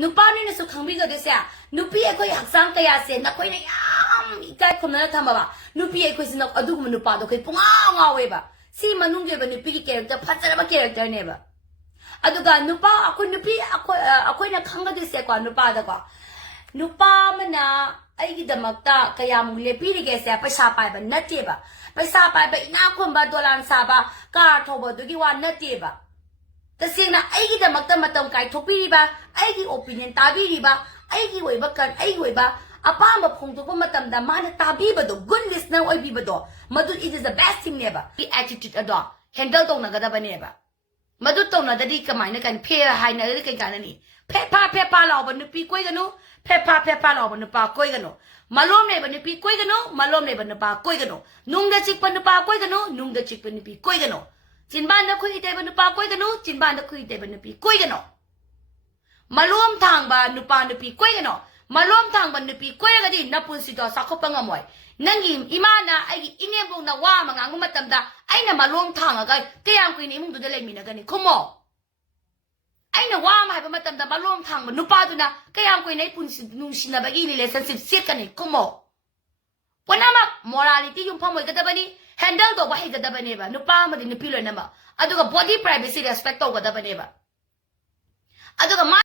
นุป้านี่นะสุขังบิก็เดเสียนุปีไอ้คุยหักสังกายเสียนักคุยเนี่ยอีกใจคนนั้นทำแบบนุปีไอ้คุยสินักอดูมันนุป้าดูคุยปุ่งอ้าวเว้ยแบบซีมันนุ่งเก็บนุปีกี่แคเรคเตอร์พัฒนามาแคเรคเตอร์เนี่ยแบบอดูกันนุป้าคุยนุปีคุยนักขังก็เดเสียกว่านุป้าเด็กว่านุป้ามันนะไอ้กิดมักตากายามุเลปีกี่เสียไปชาไปแบบนัดเจ็บแบบไปชาไปแบบอีน่าคนแบบตัวลานซาบะการทบดูกี่วันนัดเจ็บแบบแต่สิ่งนั้นไอ้กิดมักตามาตรงไกลทุบปีบ้าไอ้กี่ opinion ตาบีดีบ้าไอ้กี่เว็บกันไอ้กี่เว็บบ้าอาป้ามาพงตัวมาตามดามันตาบีบ้าดู good listener ไอ้บีบ้าดูมาดู it is the best thing เนี่ยบ้าที่ attitude อะดู handle ตรงนั้นก็ได้บ้าเนี่ยบ้ามาดูตรงนั้นได้ก็หมายในการเพย์ให้ในเรื่องการนั้นนี่เพย์พาเราบ้านุปีคุยกันนู้เพย์พาเราบ้านุปาคุยกันนู้มาล้มเนี่ยบ้านุปีคุยกันนู้มาล้มเนี่ยบ้านุปาคุยกันนู้นุ่งเด็กชิคบ้านุปาคุยกันนู้นุ่งเด็กชิคบ้านุปีคุยกันนู้จินบ้านนักคุยเตบ้านุปาคุยกันนู้จินบ้านนักคุยเตบ้านุปีคุยกันนู้มาล้มทางบ้านุปานุปีคุยกันนู้มาล้มทางบ้านุปีคุยกันดีนับปุ่นสิตัวสักขปังอมวยนั่งยิ้มอิมานะไอ้อิงเงี้ยบุงนะว่ามังงุมาตามดาไอ้น่ะมาล้มทางอะไรก็ยังคุยนี่มึงดูได้เลยมีนะกันนี่คุ้มอ่ะไอ้น่ะว่ามาให้มาตามดามาล้มทางมันนุปาดูนะก็ยังคุยในปุ่นนุ่งชินะบางอีนี่เลยเซนซิทีฟเสียกันนี่คุ้มอ่ะวันนั้นมามอรัลิตี้ยุ่งพอมวยกันได้บ้านี่handle ตัวว่าให้กันได้บ้านี่บ้านุปามาดินุปีเลยนะบ้าอะดูกับ body privacy respect ตัวกันได้บ้านี่บ้าอะดูกับ